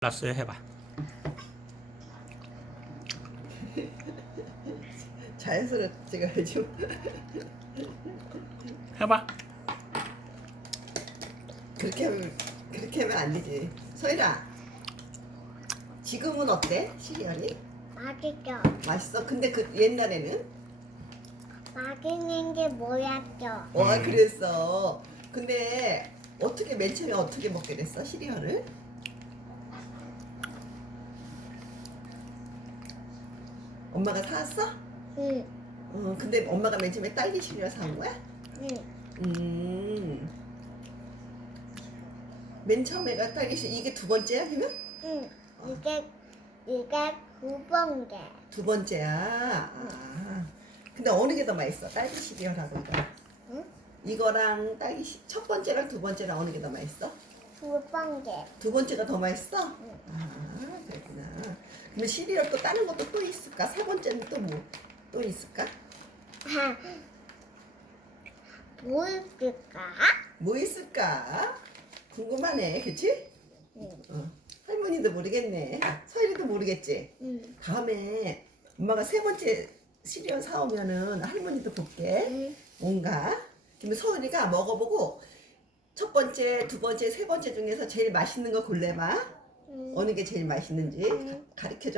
플러스 해봐. 자연스럽지가좀줘 <지금 알지만. 웃음> 해봐. 그렇게 하면 그렇게 하면 안 되지. 소희라 지금은 어때 시리얼이? 맛있어. 맛있어. 근데 그 옛날에는? 막있는게 뭐였죠? 와 그랬어. 근데 어떻게 맨 처음에 어떻게 먹게 됐어 시리얼을? 엄마가 사왔어? 응. 어, 근데 엄마가 맨 처음에 딸기 시리얼 사온 거야? 응. 음. 맨 처음에가 딸기 시리얼 이게 두 번째야, 그러면? 응. 이게 어. 이게 두 번째. 두 번째야. 아. 근데 어느 게 더 맛있어? 딸기 시리얼하고 이거. 응? 이거랑 딸기 시... 첫 번째랑 두 번째랑 어느 게 더 맛있어? 두 번째. 두 번째가 더 맛있어? 응. 아, 그렇구나. 근데 시리얼 또 다른 것도 또 있어? 있세 번째는 또뭐또 뭐, 또 있을까? 뭐 있을까? 뭐 있을까? 궁금하네, 그렇지? 응. 어, 할머니도 모르겠네. 서일이도 모르겠지. 응. 다음에 엄마가 세 번째 시리얼 사오면은 할머니도 볼게. 응. 뭔가? 그러면 서일이가 먹어보고 첫 번째, 두 번째, 세 번째 중에서 제일 맛있는 거 골래봐. 응. 어느 게 제일 맛있는지 응. 가르쳐줘.